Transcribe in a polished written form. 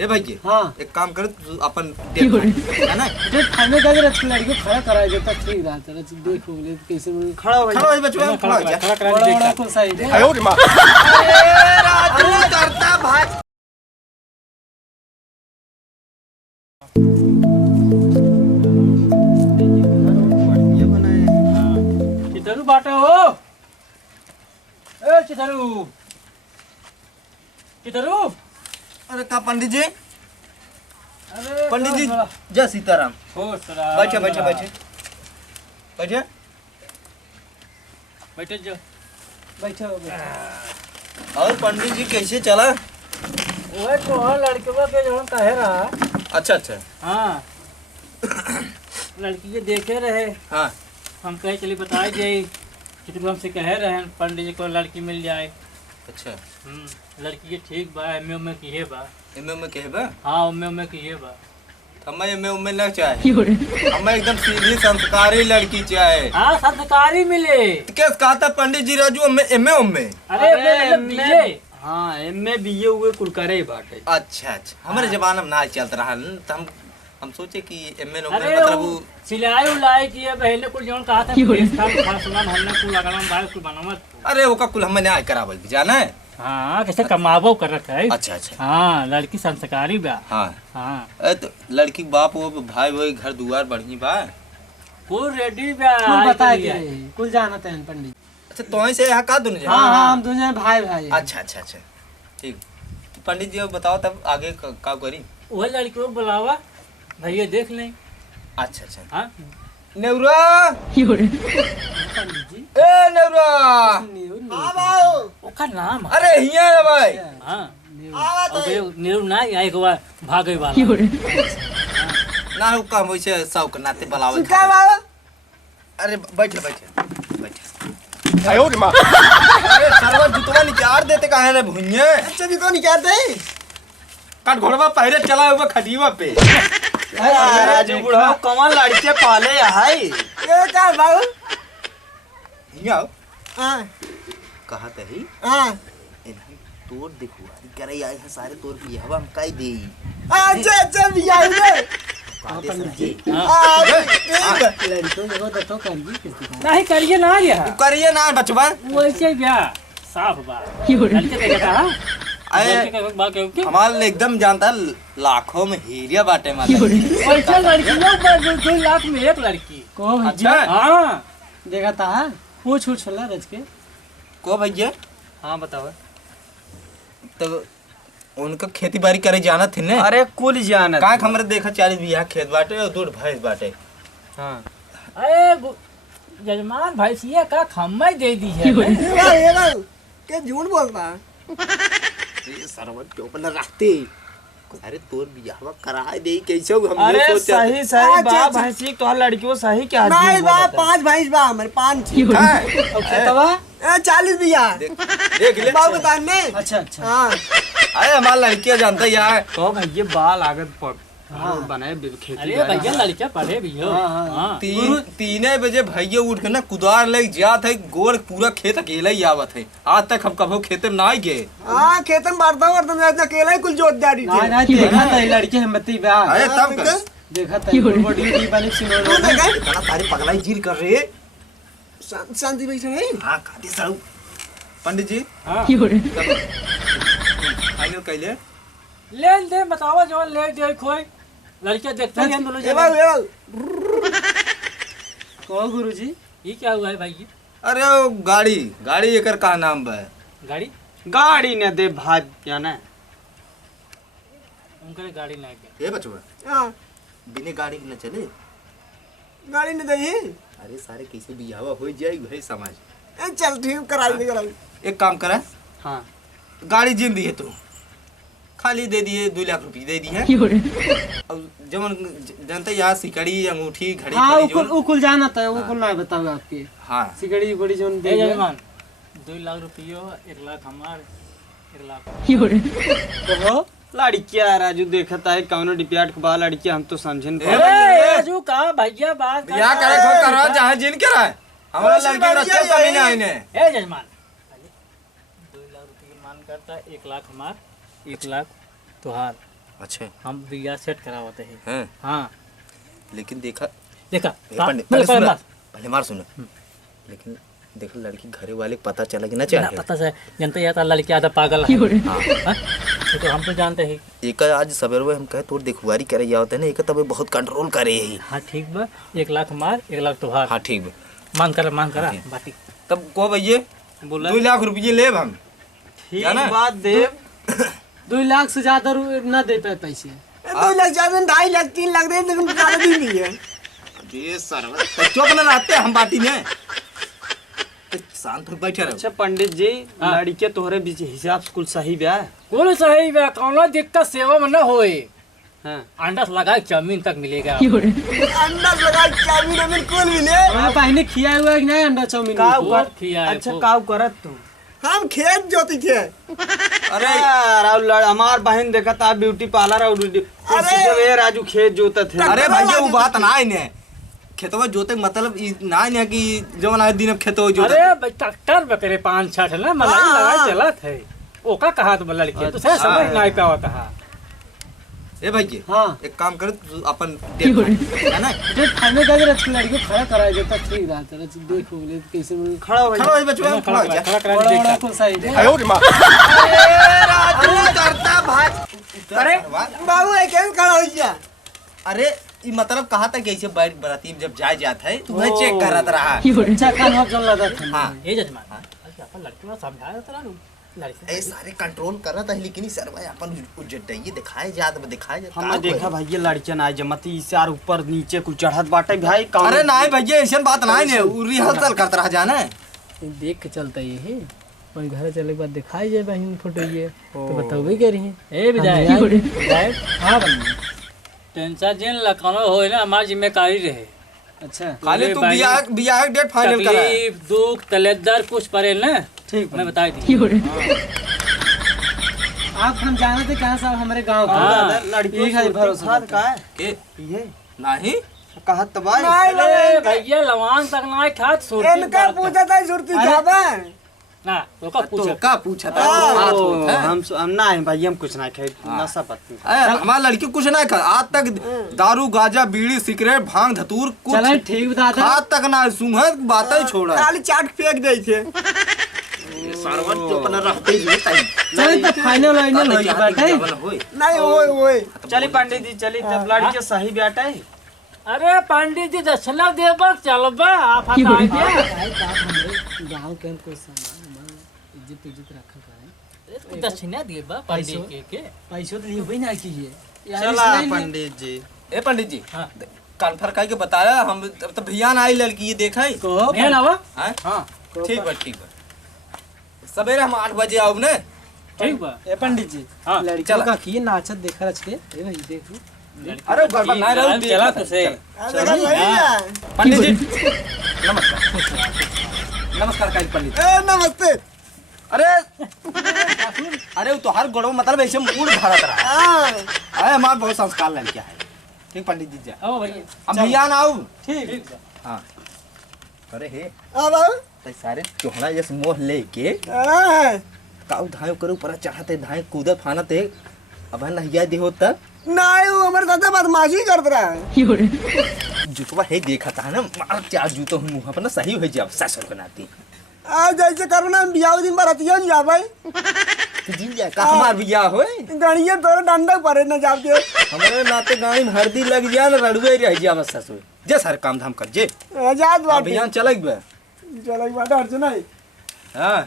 ए भाई हाँ एक काम कर तू अपन है ना डेट फाइनल कर रच लड़की को खड़ा करा देता ठीक रहता रच देखो बोले कैसे खड़ा हो बचवा खड़ा हो जा खड़ा करा बड़ा देख बड़ा को साइड है आयो रे मां अरे राजू करता भाई चितरू बाटा हो ए चितरू चितरू अरे का पंडित जी अरे पंडित जी जय सीताराम हो सरा बैठे बैठे बैठे बैठे बैठे जो बैठो और पंडित जी कैसे चला ओए तो लड़के के जो कहे रहा अच्छा अच्छा हाँ लड़की के देखे रहे हाँ हम कहे चलिए बताए जाए चितरू हमसे कहे रहे पंडित जी को लड़की मिल जाए अच्छा लड़की के ठीक बा एम में किए बा एमे में कहबा हाँ एम किए बा हमें एमे उमे ना चाहे हमें एकदम सीधी संस्कारी लड़की चाहे हाँ सरकारी मिले क्या कहा था पंडित जी राजू हमें एमे उमे अरे मतलब बीए हाँ एमए बीए हुए कुल करे बाटे अच्छा अच्छा हमारे जमाना में ना चलता रहा तो हम सोचे कि एमे अरे मतलब वो सिलाई उलाई किए बहने कुल जौन कहा था सामान हमने कुल लगाना बाहर कुल बनावत अरे वो का कुल हमें न्याय करावल भी जाना है हाँ कैसे कमाबो करत है अच्छा अच्छा हाँ लड़की संस्कारी बा हाँ हाँ अरे तो लड़की के बाप वो भाई वही घर दुआर बढ़ी बा कुल रेडी बा कुल बता के कुल जानते हैं पंडित अच्छा तो से यहाँ का दुनिया हाँ हाँ हम दोनों भाई भाई अच्छा अच्छा अच्छा ठीक तो पंडित जी अब बताओ तब आगे का करी वह लड़की को बुलावा भैया देख लें अच्छा अच्छा हाँ नेवरा पंडित जी ए नेवरा ओका नाम अरे हिया है भाई हाँ नीरू ना आई को भागे वाला ना हो काम वैसे सब के नाते बुलावे अरे बैठे बैठे बैठे आयो रे मां अरे सरवा जुतवा निकाल देते काहे रे भुइये अच्छा भी तो निकाल दे काट घोड़वा पहले चला हुआ खडीवा पे राजू बुढ़ा कौन लड़के पाले है ये क्या बाबू हिया हां कहा तही हां तोर देखो करे आए हैं सारे तोर भी हवा हम काई दे अच्छा अच्छा भी आई रे पंडित जी लड़कों देखो तो करिए किसी का नहीं करिए ना यह करिए ना बचवा वैसे क्या साफ बा लड़के देखा था अरे हमार एकदम जानता लाखों में हीरिया बाटे माता वैसे लड़कियों 2 लाख में एक लड़की को अच्छा हाँ देखा था पूछ पूछ ला रज के को भैया हाँ बताओ तो उनका खेती बाड़ी करे जाना थे ने अरे कुल जाना का हमरे देखा 40 बीघा खेत बाटे और 2 भैंस बाटे हां अरे जजमान भैंसिया का खम्मा दे दी है के झूठ बोलता ये सरवत के ऊपर रहते अरे तोर बियाह कराए दे कैसे हम अरे ये सोचा सही सही बा भैंसी तो लड़कियों सही क्या नहीं बा 5 भैंस बा हमरे 5 तबा 40 बिया देख ले बाबू बताने अच्छा अच्छा हां अरे हमारा लड़कियां जानता यार तो भैया बाल लागत पर बनाए खेती अरे भैया लड़कियां पढ़े भी हो हाँ 3 बजे भैया उठ के ना कुदार ले जात है गोड़ पूरा खेत अकेला ही आवत है आज तक हम कभी खेत में ना गए हां खेत में बढ़ता अकेला ही कुल जोत दाड़ी थी ना देखा था लड़के हिम्मती बा अरे तब कर देखा था बॉडी डी वाली सिंगल देखा इतना सारी पगलाई जील कर रहे शांति बैठे है हां खाती साहब पंडित जी हाँ फाइनल कैले लेन दे बतावा जो ले दे कोई लड़कियां देखते हैं हम दोनों को गुरुजी ये क्या हुआ है भाई अरे वो गाड़ी एकर का नाम बा गाड़ी गाड़ी ने दे भाग क्या ना उनके गाड़ी ना के ए बचवा हां बिना गाड़ी के न चले गाड़ी ने दे अरे सारे कैसे बियाह हो जाए भाई समाज चल ठीक कराई एक काम करा हां गाड़ी जिन दी है तू खाली दे दिए 2 लाख रुपए दे दी है अब जमन जनता यहाँ सिकड़ी अंगूठी घड़ी हाँ जो उकुल जाना था उकुल ना बताओ आपके हाँ सिकड़ी उकड़ी जोन दे जजमान 2 लाख रुपयो 1 लाख हमार 1 लाख तो लड़किया राजू देखता है कौनो डिपियाट के बा लड़किया हम तो समझन राजू का भैया बात बियाह करे खो करो जहाँ जिन करा हमारा लड़की रस्ते कमी ना आईने ए जजमान 2 लाख रुपये मान करता 1 लाख हमार 1 लाख तुहार अच्छा हम बिया सेट करावते हैं। हैं हाँ लेकिन देखा देखा ए, पंडित पहले सुना पहले मार सुना लेकिन देखो लड़की घरे वाले को पता चला कि ना चाहिए पता से जनता या लड़की आधा पागल है। हाँ? ये तो हम तो जानते हैं। एक आज सवेरे हम कहे तोर देखुआरी करे या होते ना एक तब बहुत कंट्रोल करे यही। हाँ ठीक बा 1 लाख मार 1 लाख तुहार। हाँ ठीक बा मांग करा बाटी तब को भैया बोला 2 लाख रुपये लेब हम ठीक ना? बात देव 2 लाख से ज्यादा ना दे पाए पैसे। 2 लाख ज्यादा 2.5 लाख 3 लाख दे लेकिन ज्यादा भी नहीं है। ये सरवा चुप ना रहते हम बाटी में शांत हो बैठे रहो। अच्छा पंडित जी लड़के तोहरे बीच हिसाब से कुल सही ब्याह है? कुल सही बा कौनो दिक्कत सेवा में न होए। हाँ अंडा लगा जमीन तक मिलेगा। अंडा लगा चाउमीन अमीन कुल मिले। हमें पहले खिया हुआ है कि नहीं अंडा चाउमीन? काऊ कर खिया है, अच्छा खूब। काऊ करत तुम हम खेत जोती थे। अरे यार अब हमार बहन देखा था ब्यूटी पार्लर और अरे राजू खेत जोता थे। अरे भैया वो बात ना है ने खेतवा जोते मतलब ई ना है कि जवन आए दिन खेतवा जोते। अरे भाई ट्रैक्टर में करे 5-6 ना मलाई लगा चलत है। ओका कहा तो लड़के तो सही समझ नहीं पावत है। ए भैया हाँ एक काम कर तू अपन डेट फाइनल है ना डेट फाइनल करके रख लड़की को खड़ा कराया जाता ठीक रहता है। देखो बोले कैसे बोले खड़ा हो खड़ा हो बचवा खड़ा हो जा। खड़ा करा बड़ा के बड़ा देखता। को सही है। आयो रे मां राजू करता भाई। अरे बाबू एक खड़ा हो जा। अरे ये मतलब कहा था कि ऐसे बैठ बराती में जब जाए जाता है तू वह चेक करत रहा। अच्छा कान हाथ चल रहा था। हां ये जजमान अच्छा अपन लड़की को समझाया तो ना लड़की ए सारे कंट्रोल कर रहा था लेकिन सरवा अपन उजटइए दिखाए जात दिखाए जात। हमने देखा भैया लड़कियां ना जमती इसे यार ऊपर नीचे कुछ चढ़त बाटे भाई काम। अरे ना भैया ऐसा बात ना है रिहर्सल करता रहा जाना देख के चलता ये है और घर चले के बाद दिखाई जाए बहन फोटो ये तो बताओ कह रही है। ए विधायक हां टेंशन जिन लखनऊ होए ना हमारी जिम्मेदारी रहे। अच्छा खाली तू बियाह डेट फाइनल करा। तकलीफ दुख तलेदर कुछ परे ना ठीक मैं बता दी। आप हम जाना थे कहाँ साहब हमारे गाँव हाँ। लड़की एक है भरोसा का है के ये नहीं कहा तबाई अरे भैया लवान तक ना खात सुरती इनका पूछा था सुरती जाबा ना तो का पूछा तो का पूछा था बात होता है। हम ना है भाई हम कुछ ना खाए नशा पत्ती। हमारा लड़की कुछ नहीं खा आज तक दारू गांजा बीड़ी सिगरेट भांग धतूर चला कुछ ठीक बता था। आज तक ना सुंघत बात ही छोड़ा खाली चाट फेंक दे थे। सरवन जो अपना रहते ही चल तो फाइनल फाइनल हो गया बात है। नहीं ओए चली पंडित जी चली तब लड़की सही बेटा है। अरे पंडित जी दक्षिणा देबक चलबा आप हटाई दे। गाँव के कोई सामान इज्जत रखा करें। दक्षिणा देबा पंडित के पैसों तो लिए हुई ना कीजिए चला पंडित जी। ए पंडित जी हाँ। कन्फर्म करके बताया हम तो भैया ना आई लड़की ये देखा ही को मैं लावा हाँ ठीक बा सवेरे हम 8 बजे आओ ने ठीक बा। ए पंडित जी हाँ लड़की चला। का की नाचत देखा रच के ए भाई देखो अरे गड़बड़ ना रहो चला तो से पंडित जी नमस्कार नमस्कार काई पंडित नमस्ते। अरे अरे तो हर गड़ो मतलब ऐसे मूड भरत रहा अरे हमारा बहुत संस्कार लड़किया है ठीक पंडित जी जा ओ भैया अब भैया ना आऊ ठीक हाँ अरे हे अब ते सारे चोहड़ा जैसे मोह लेके काऊ धाय करे ऊपर चढ़ाते धाय कूदत फानते अब नहिया दे हो तब नहीं वो हमारे दादा बदमाशी कर रहा है। जुतवा है देखा था ना मार चार जूतो मुंह पर ना सही हो जाए ससुर बनाती आज जैसे करो ना बियाह दिन पर अतिया जा भाई तो जी जा का हमार बियाह होए गणिया तोरे डंडा परे न जाते। हमारे नाते गाड़ी में हरदी लग जाए ना रड़ुए रह जाए बस ससुर जे सर काम धाम कर जे आजाद बात अभियान चलक बे चलो एक बात अर्जुन है हां